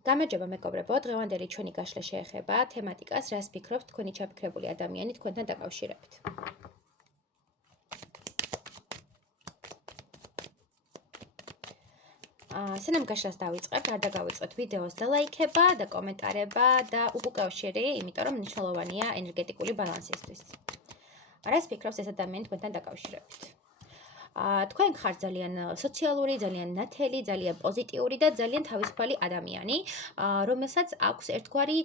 გამარჯობა მეგობრებო, დღევანდელი ჩვენი გაშლა შეეხება თემატიკას, რას ფიქრობთ თქვენი ჩაფიქრებული ადამიანი თქვენთან დაკავშირებით. სანამ გაშლას დავიწყებ, არ დაგავიწყეთ ვიდეოს და ლაიქება და კომენტარება და უკავშირი, იმიტომ რომ მნიშვნელოვანია ენერგეტიკული ბალანსისთვის. რას ფიქრობს ეს ადამიანი თქვენთან დაკავშირებით? თქვენ ხართ ძალიან სოციალური, ძალიან ნათელი, ძალიან პოზიტიური და ძალიან თავისუფალი ადამიანი, რომელსაც აქვს ერთგვარი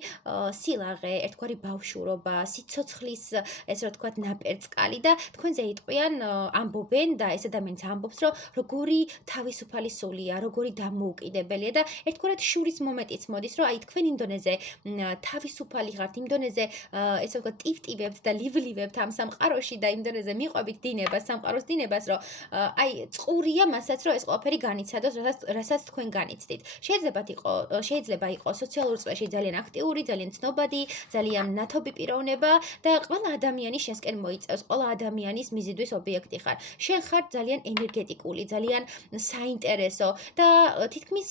სილაღე, ერთგვარი ბავშვურობა, სიცოცხლის, ესე რომ ვთქვათ, ნაპერწკალი და თქვენზე იტყვიან, ამბობენ და ეს ადამიანიც ამბობს, რომ როგორი თავისუფალი სულია, როგორი დამოუკიდებელია და ერთგვარად შურის მომენტიც მოდის, რომ აი თქვენ იმ დონეზე თავისუფალი ხართ, იმ დონეზე ესე ვთქვათ, ტივტივებთ და ლიბლივებთ ამ სამყაროში და იმ დონეზე მიყვებით დინებას, სამყაროს დინებას, რომ აი წყურია მასაც რომ ეს ყველაფერი განიცადოს, რასაც თქვენ განიცდით. შეიძლება იყოს სოციალურ წრეში ძალიან აქტიური, ძალიან ცნობადი, ძალიან ნათობი პიროვნება და ყველა ადამიანი შენსკენ მოიწევს, ყველა ადამიანის მიზიდვის ობიექტი ხარ. შენ ხარ ძალიან ენერგეტიკული, ძალიან საინტერესო და თითქმის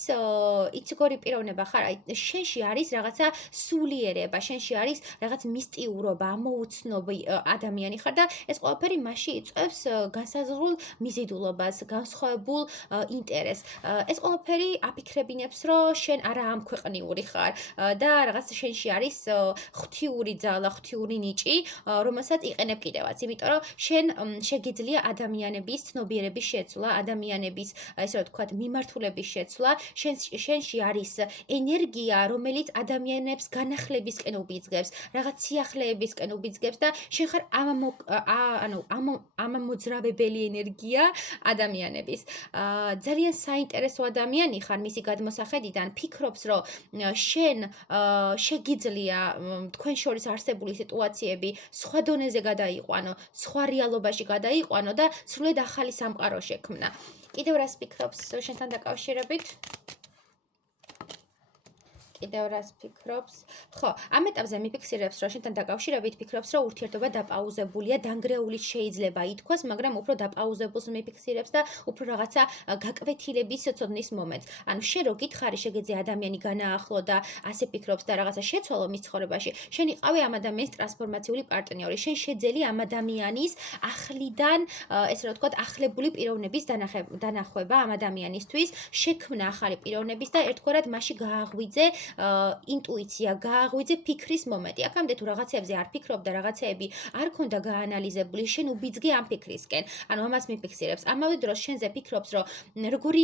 იცგორი პიროვნება ხარ, აი შენში არის რაღაცა სულიერება, შენში არის რაღაც მისტიურობა, ამოუცნობი ადამიანი ხარ და ეს ყველაფერი მასში იწვევს განსაზღვრულ მიზიდულობას, განსხვავებულ ინტერესს. ეს ყველაფერი აფიქრებინებს, რომ შენ არა ამქვეყნიური ხარ და რაღაც შენში არის ღვთიური ძალა, ღვთიური ნიჭი, რომელსაც იყენებ კიდევაც, იმიტომ რომ შენ შეგიძლია ადამიანების ცნობიერების შეცვლა, ადამიანების, ესე რომ ვთქვათ, მიმართულების შეცვლა, შენში არის ენერგია, რომელიც ადამიანებს განახლებისკენ უბიძგებს, რაღაც სიახლეებისკენ უბიძგებს და შენ ხარ ამამოძრავებელი ენერგია ადამიანების. ძალიან საინტერესო ადამიანი ხარ მისი გადმოსახედიდან, ფიქრობს, რომ შენ შეგიძლია თქვენ შორის არსებული სიტუაციები სხვა დონეზე გადაიყვანო, სხვა რეალობაში გადაიყვანო და სრულად ახალი სამყარო შექმნა. კიდევ რას ფიქრობს შენთან დაკავშირებით? კიდევ რას ფიქრობს? ხო, ამ ეტაპზე მიფიქსირებს, რომ შენთან დაკავშირებით ფიქრობს, რომ ურთიერთობა დაპაუზებულია, დანგრეული შეიძლება ითქვას, მაგრამ უფრო დაპაუზებულს მიფიქსირებს და უფრო რაღაცა გაკვეთილების ცოდნის მომენტს. ანუ შენ რო გითხარი, შეგეძლია ადამიანი განაახლო და ასე ფიქრობს და რაღაცა შეცვალო მის ცხოვრებაში, შენ იყავი ამ ადამიანის ტრანსფორმაციული პარტნიორი. შენ შეძელი ამ ადამიანის ახლიდან, ესე რომ ვთქვათ,ახლებული პიროვნების დანახვება ამ ადამიანისთვის, შექმნა ახალი პიროვნების და ერთგვარად მასში გააღვიძე ინტუიცია, გააღვიძე ფიქრის მომენტი. აქამდე თუ რაღაცებზე არ ფიქრობ და რაღაცეები არ ქონდა გაანალიზებული, შენ უბიძგე ამ ფიქრისკენ. ანუ ამას მიფიქსირებს. ამავე დროს შენზე ფიქრობს, რომ როგორი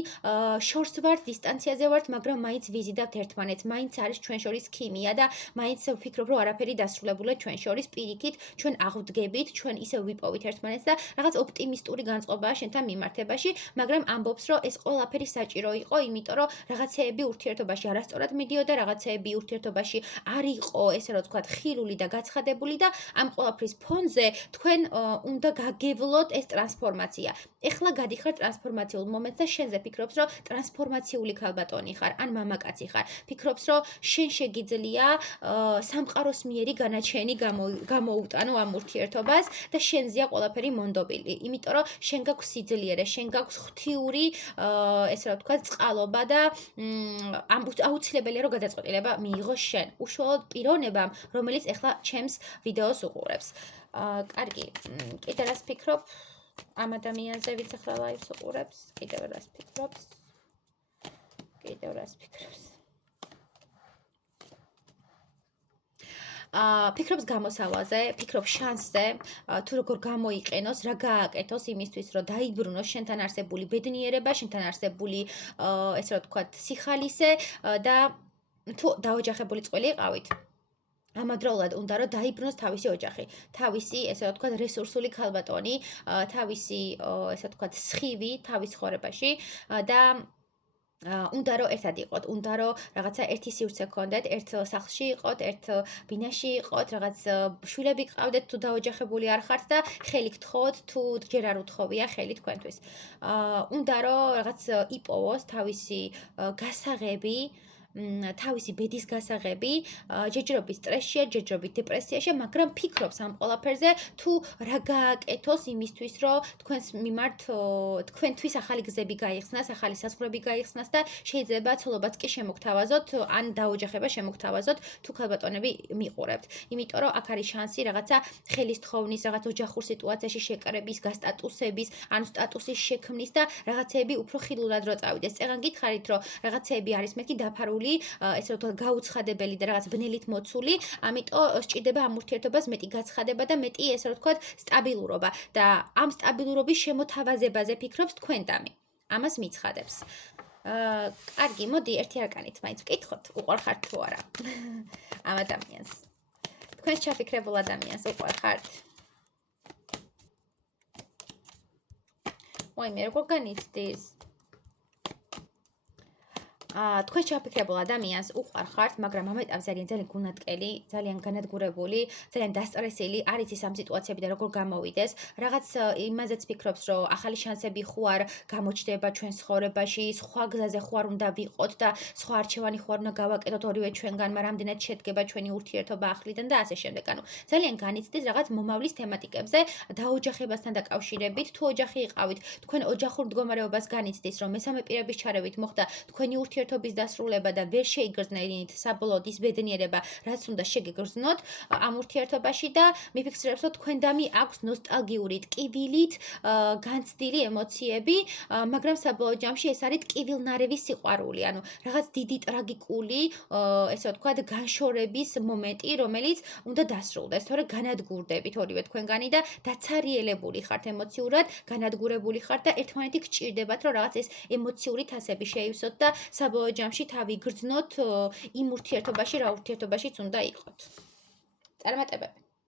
შორს ვართ, დისტანციაზე ვართ, მაგრამ მაინც ვიზიდავთ ერთმანეთს, მაინც არის ჩვენ შორის ქიმია და მაინც ვფიქრობ, რომ არაფერი დასრულებულია ჩვენ შორის, პირიქით, ჩვენ აღვდგებით, ჩვენ ისევ ვიპოვით ერთმანეთს და რაღაც ოპტიმისტური განწყობაა შენთან მიმართებაში, მაგრამ ამბობს, რომ ეს ყველაფერი საჭირო იყო, იმიტომ რომ რაღაცეები ურთიერთობაში არასწორად მიდიოდა, რაღაცეები ურთიერთობაში არ იყო, ესე რომ ვთქვათ, ხილული და გაცხადებული და ამ ყველაფრის ფონზე თქვენ უნდა გაგევლოთ ეს ტრანსფორმაცია. ეხლა გადიხარ ტრანსფორმაციულ მომენტს და შენზე ფიქრობს, რომ ტრანსფორმაციული ქალბატონი ხარ, ან მამაკაცი ხარ. ფიქრობს, რომ შენ შეგიძლია სამყაროს მიერი განაჩენი გამოუტანო ამ ურთიერთობას და შენზეა ყველაფერი მონდობილი. იმიტომ რომ შენ გაქვს სიძლიერე, შენ გაქვს ღვთიური, ესე რომ ვთქვათ, წყალობა და აუცილებელია რომ გადაწყვეტილება მიიღოს შენ, უშუალოდ პიროვნებამ, რომელიც ეხლა ჩემს ვიდეოს უყურებს. კარგი, კიდევ რას ფიქრობ ამ ადამიანზე, ვინც ეხლა ლაივს უყურებს? კიდევ რას ფიქრობს? ფიქრობს გამოსავალზე, ფიქრობს შანსზე, თუ როგორ გამოიყენოს, რა გააკეთოს იმისთვის, რომ დაიბრუნოს შენთან არსებული ბედნიერება, შენთან არსებული, ესე რომ ვთქვათ, სიხალისე და თუ დაოჯახებული წყვილი იყავით, ამავდროულად უნდა რომ დაიბრუნოს თავისი ოჯახი, თავისი, ესე რომ ვთქვათ, რესურსული ქალბატონი, თავისი, ესე ვთქვათ, სხივი თავის ცხოვრებაში და უნდა რომ ერთად იყოთ, უნდა რომ რაღაცა ერთი სივრცე გქონდეთ, ერთ სახლში იყოთ, ერთ ბინაში იყოთ, რაღაც შვილები გყავდეთ თუ დაოჯახებული არ ხართ და ხელი გთხოვოთ თუ ჯერ არ უთხოვია ხელი თქვენთვის. უნდა რომ რაღაც იპოვოს თავისი გასაღები თავისი ბედის გასაღები, ჯერჯერობით სტრესშია, ჯერჯერობით დეპრესიაში, მაგრამ ფიქრობს ამ ყველაფერზე, თუ რა გააკეთოს იმისთვის, რომ თქვენს მიმართ თქვენთვის ახალი გზები გაიხსნას, ახალი საზღვრები გაიხსნას და შეიძლება ცოლობაც კი შემოგთავაზოთ, ან დაოჯახება შემოგთავაზოთ, თუ ქალბატონები მიყურებთ. იმიტომ რომ აქ არის შანსი რაღაცა ხელის თხოვნის, რაღაც ოჯახურ სიტუაციაში შეკრების, გასტატუსების, ანუ სტატუსის შექმნის და რაღაცეები უფრო ხილულად რო წავიდეს. წეგან გითხარით, რომ რაღაცეები არის მეთქი დაფარული, ესე ვთქვათ, გაუცხადებელი და რაღაც ბნელით მოცული, ამიტომ სჭირდება ამ ურთიერთობას მეტი გაცხადება და მეტი, ესე ვთქვათ, სტაბილურობა და ამ სტაბილურობის შემოთავაზებაზე ფიქრობს თქვენ დამი. ამას მიცხადებს. კარგი, მოდი ერთი არკანით მაინც ვკითხოთ, უყვარხართ თუ არა ამ ადამიანს. თქვენს ჩაფიქრებულ ადამიანს უყვარხართ? ვაიმე, როგორ განიცდის? თქვენ ჩაფიქრებულ ადამიანს უყვარხართ, მაგრამ ამ ეტაპზე ძალიან გულნატკელი, ძალიან განადგურებული, ძალიან დასტრესილი, არ იცის ამ სიტუაციებიდან როგორ გამოვიდეს. რაღაც იმაზეც ფიქრობს, რომ ახალი შანსები ხო არ გამოჩნდება ჩვენ ცხოვრებაში, სხვა გზაზე ხო არ უნდა ვიყოთ და სხვა არჩევანი ხო არ უნდა გავაკეთოთ ორივე ჩვენგან, რამდენად შედგება ჩვენი ურთიერთობა ახლიდან და ასე შემდეგ. ანუ ძალიან განიცდის რაღაც მომავლის თემატიკებზე, დაოჯახებასთან დაკავშირებით, თუ ოჯახი იყავით, თქვენ ოჯახურ მდგომარეობას განიცდის, რომ მესამე პირების ჩარევით მოხდა თქვენი ურთიერთობის დასრულება და ვერ შეიგრძნით საბოლოოდ ის ბედნიერება, რაც უნდა შეგეგრძნოთ ამ ურთიერთობაში და მიფიქრებს, რომ თქვენდამი აქვს ნოსტალგიური ტკივილით განცდილი ემოციები, მაგრამ საბოლოო ჯამში ეს არის ტკივილნარევი სიყვარული, ანუ რაღაც დიდი ტრაგიკული, ესე ვთქვათ, განშორების მომენტი, რომელიც უნდა დასრულდეს, თორე განადგურდებით ორივე თქვენგანი და დაცარიელებული ხართ ემოციურად, განადგურებული ხართ და ერთმანეთი გჭირდებათ, რომ რაღაც ეს ემოციური თასები შეივსოთ და საბოლოო ჯამში თავი გრძნოთ იმ ურთიერთობაში, რა ურთიერთობაშიც უნდა იყოთ. წარმატებები.